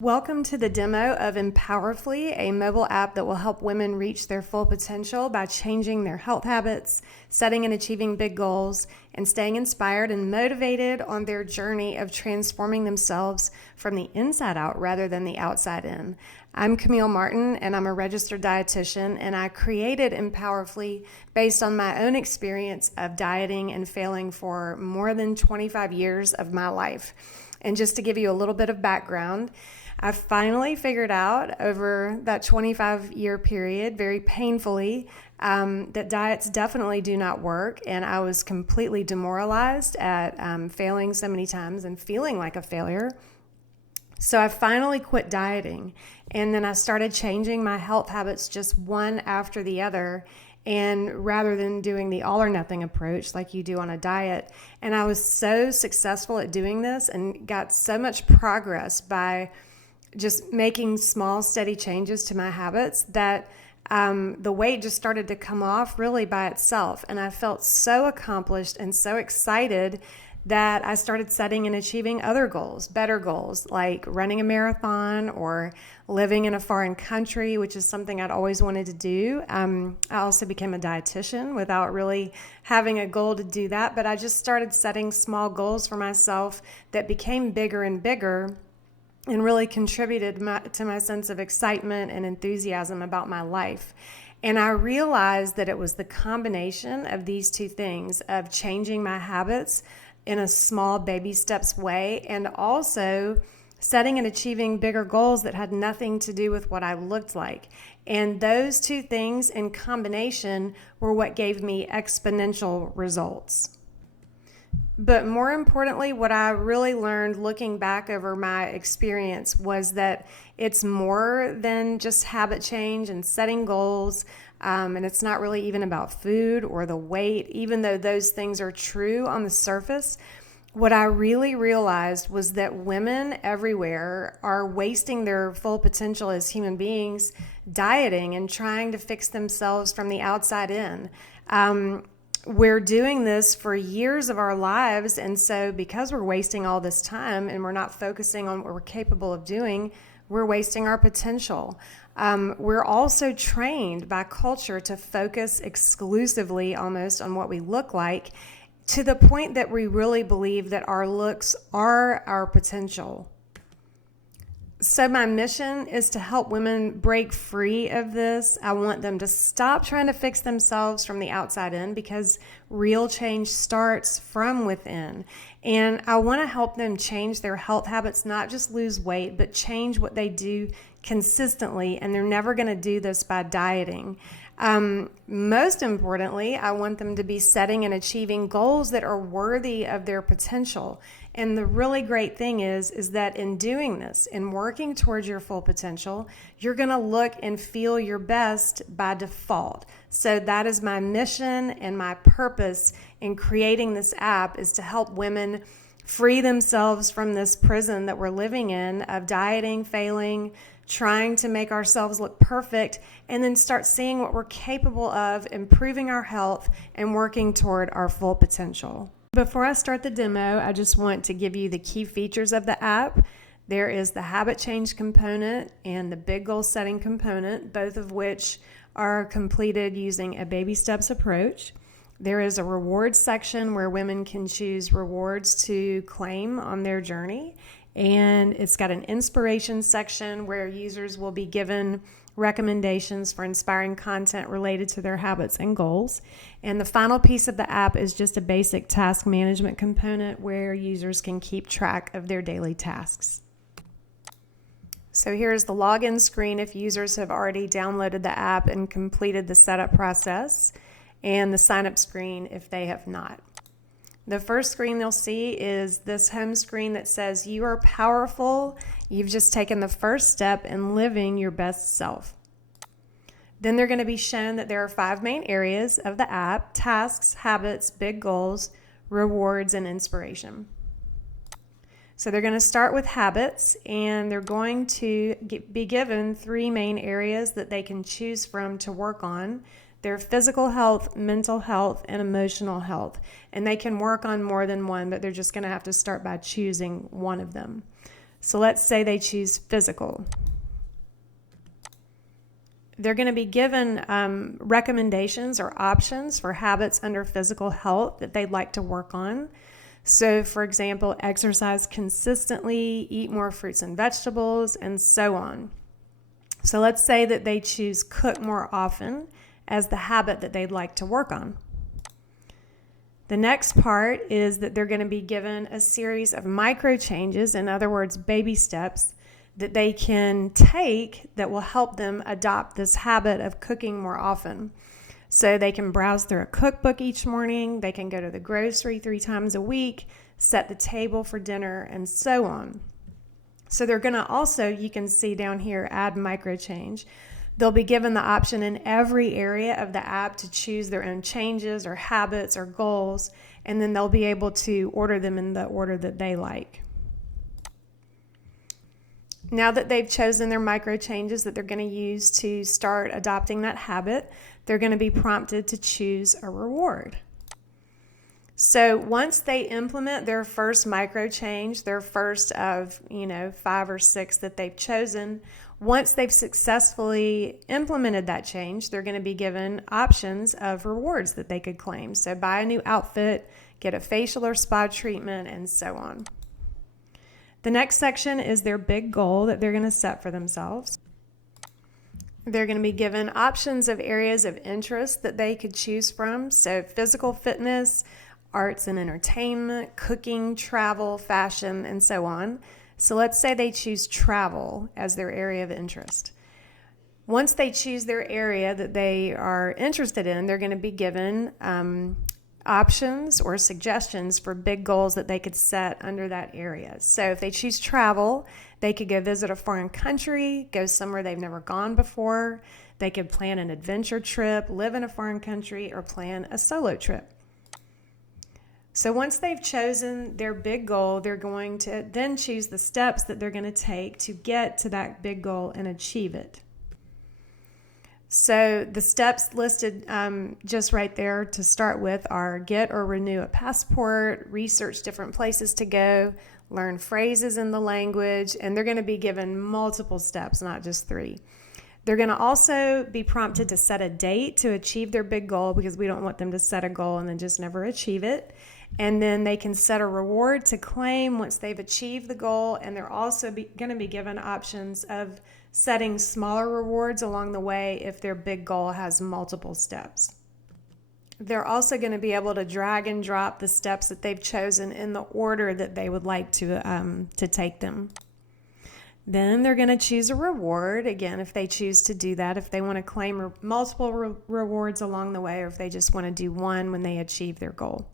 Welcome to the demo of Empowerfully, a mobile app that will help women reach their full potential by changing their health habits, setting and achieving big goals, and staying inspired and motivated on their journey of transforming themselves from the inside out rather than the outside in. I'm Camille Martin, and I'm a registered dietitian, and I created Empowerfully based on my own experience of dieting and failing for more than 25 years of my life. And just to give you a little bit of background, I finally figured out over that 25-year period, very painfully, that diets definitely do not work. And I was completely demoralized at failing so many times and feeling like a failure. So I finally quit dieting. And then I started changing my health habits just one after the other. And rather than doing the all or nothing approach like you do on a diet. And I was so successful at doing this and got so much progress by just making small, steady changes to my habits that the weight just started to come off really by itself. And I felt so accomplished and so excited that I started setting and achieving other goals, better goals, like running a marathon or living in a foreign country, which is something I'd always wanted to do. I also became a dietitian without really having a goal to do that, but I just started setting small goals for myself that became bigger and bigger and really contributed to my sense of excitement and enthusiasm about my life. And I realized that it was the combination of these two things, of changing my habits in a small baby steps way, and also setting and achieving bigger goals that had nothing to do with what I looked like. And those two things in combination were what gave me exponential results. But more importantly, what I really learned looking back over my experience was that it's more than just habit change and setting goals. And it's not really even about food or the weight, even though those things are true on the surface. What I really realized was that women everywhere are wasting their full potential as human beings, dieting and trying to fix themselves from the outside in. We're doing this for years of our lives, and so because we're wasting all this time and we're not focusing on what we're capable of doing, we're wasting our potential. We're also trained by culture to focus exclusively almost on what we look like, to the point that we really believe that our looks are our potential. So my mission is to help women break free of this. I want them to stop trying to fix themselves from the outside in, because real change starts from within. And I want to help them change their health habits, not just lose weight, but change what they do consistently. And they're never going to do this by dieting. Most importantly, I want them to be setting and achieving goals that are worthy of their potential. And the really great thing is that in doing this, in working towards your full potential, you're going to look and feel your best by default. So that is my mission and my purpose in creating this app, is to help women free themselves from this prison that we're living in of dieting, failing, trying to make ourselves look perfect, and then start seeing what we're capable of, improving our health, and working toward our full potential. Before I start the demo, I just want to give you the key features of the app. There is the habit change component and the big goal setting component, both of which are completed using a baby steps approach. There is a rewards section where women can choose rewards to claim on their journey. And it's got an inspiration section where users will be given recommendations for inspiring content related to their habits and goals. And the final piece of the app is just a basic task management component where users can keep track of their daily tasks. So here's the login screen if users have already downloaded the app and completed the setup process, and the sign up screen if they have not. The first screen they'll see is this home screen that says, "You are powerful. You've just taken the first step in living your best self." Then they're going to be shown that there are 5 main areas of the app: tasks, habits, big goals, rewards, and inspiration. So they're going to start with habits, and they're going to be given 3 main areas that they can choose from to work on. Their physical health, mental health, and emotional health. And they can work on more than one, but they're just going to have to start by choosing one of them. So let's say they choose physical. They're going to be given recommendations or options for habits under physical health that they'd like to work on. So, for example, exercise consistently, eat more fruits and vegetables, and so on. So let's say that they choose cook more often as the habit that they'd like to work on. The next part is that they're going to be given a series of micro changes, in other words, baby steps, that they can take that will help them adopt this habit of cooking more often. So they can browse through a cookbook each morning, they can go to the grocery 3 times a week, set the table for dinner, and so on. So they're going to also, you can see down here, add micro change. They'll be given the option in every area of the app to choose their own changes or habits or goals, and then they'll be able to order them in the order that they like. Now that they've chosen their micro changes that they're going to use to start adopting that habit, they're going to be prompted to choose a reward. So once they implement their first micro change, their first of 5 or 6 that they've chosen, once they've successfully implemented that change, they're going to be given options of rewards that they could claim. So buy a new outfit, get a facial or spa treatment, and so on. The next section is their big goal that they're going to set for themselves. They're going to be given options of areas of interest that they could choose from. So physical fitness, arts and entertainment, cooking, travel, fashion, and so on. So let's say they choose travel as their area of interest. Once they choose their area that they are interested in, they're going to be given options or suggestions for big goals that they could set under that area. So if they choose travel, they could go visit a foreign country, go somewhere they've never gone before. They could plan an adventure trip, live in a foreign country, or plan a solo trip. So once they've chosen their big goal, they're going to then choose the steps that they're going to take to get to that big goal and achieve it. So the steps listed just right there to start with are get or renew a passport, research different places to go, learn phrases in the language, and they're going to be given multiple steps, not just 3. They're going to also be prompted to set a date to achieve their big goal, because we don't want them to set a goal and then just never achieve it. And then they can set a reward to claim once they've achieved the goal, and they're also going to be given options of setting smaller rewards along the way if their big goal has multiple steps. They're also going to be able to drag and drop the steps that they've chosen in the order that they would like to take them. Then they're going to choose a reward, again, if they choose to do that, if they want to claim multiple rewards along the way, or if they just want to do one when they achieve their goal.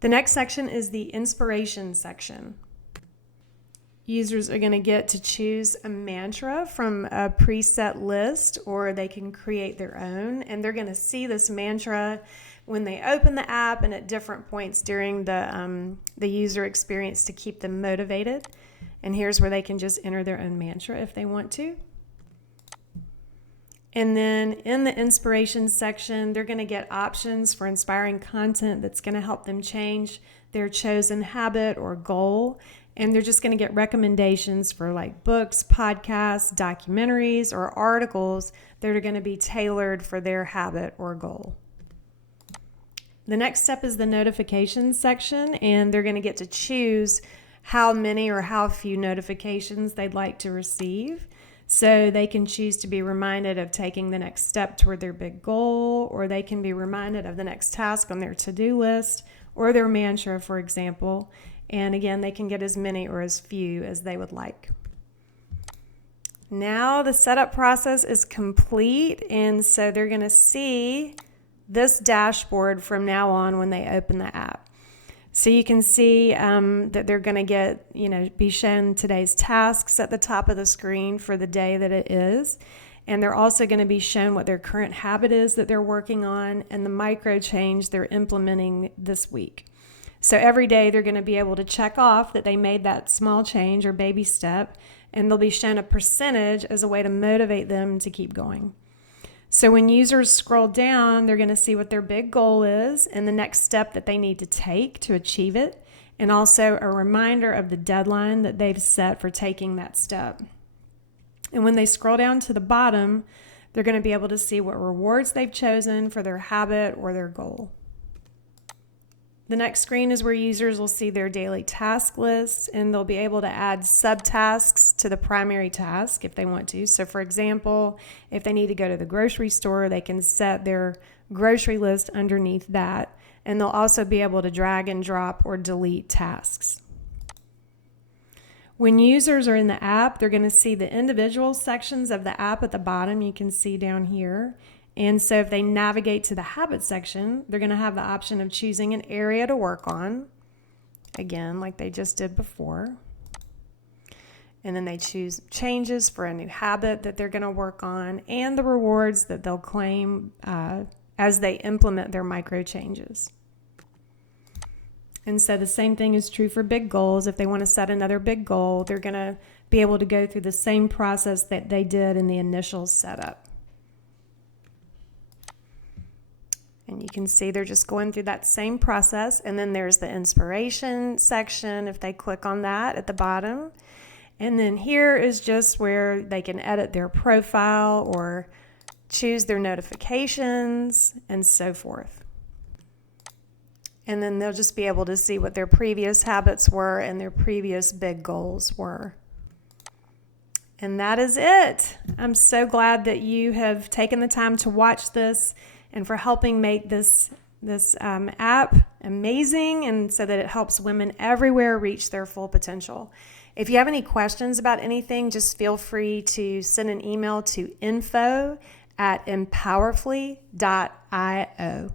The next section is the inspiration section. Users are going to get to choose a mantra from a preset list, or they can create their own, and they're going to see this mantra when they open the app and at different points during the user experience to keep them motivated. And here's where they can just enter their own mantra if they want to. And then in the inspiration section, they're going to get options for inspiring content that's going to help them change their chosen habit or goal. And they're just going to get recommendations for like books, podcasts, documentaries, or articles that are going to be tailored for their habit or goal. The next step is the notifications section, and they're going to get to choose how many or how few notifications they'd like to receive. So they can choose to be reminded of taking the next step toward their big goal, or they can be reminded of the next task on their to-do list, or their mantra, for example. And again, they can get as many or as few as they would like. Now the setup process is complete, and so they're going to see this dashboard from now on when they open the app. So you can see that they're going to get, be shown today's tasks at the top of the screen for the day that it is. And they're also going to be shown what their current habit is that they're working on and the micro change they're implementing this week. So every day they're going to be able to check off that they made that small change or baby step, and they'll be shown a percentage as a way to motivate them to keep going. So when users scroll down, they're going to see what their big goal is and the next step that they need to take to achieve it. and also a reminder of the deadline that they've set for taking that step. And when they scroll down to the bottom, they're going to be able to see what rewards they've chosen for their habit or their goal. The next screen is where users will see their daily task list, and they'll be able to add subtasks to the primary task if they want to. So for example, if they need to go to the grocery store, they can set their grocery list underneath that, and they'll also be able to drag and drop or delete tasks. When users are in the app, they're going to see the individual sections of the app at the bottom. You can see down here. And so if they navigate to the habit section, they're going to have the option of choosing an area to work on, again, like they just did before. And then they choose changes for a new habit that they're going to work on and the rewards that they'll claim as they implement their micro changes. And so the same thing is true for big goals. If they want to set another big goal, they're going to be able to go through the same process that they did in the initial setup. And you can see they're just going through that same process. And then there's the inspiration section if they click on that at the bottom. And then here is just where they can edit their profile or choose their notifications and so forth. And then they'll just be able to see what their previous habits were and their previous big goals were. And that is it. I'm so glad that you have taken the time to watch this and for helping make this app amazing, and so that it helps women everywhere reach their full potential. If you have any questions about anything, just feel free to send an email to info@empowerfully.io.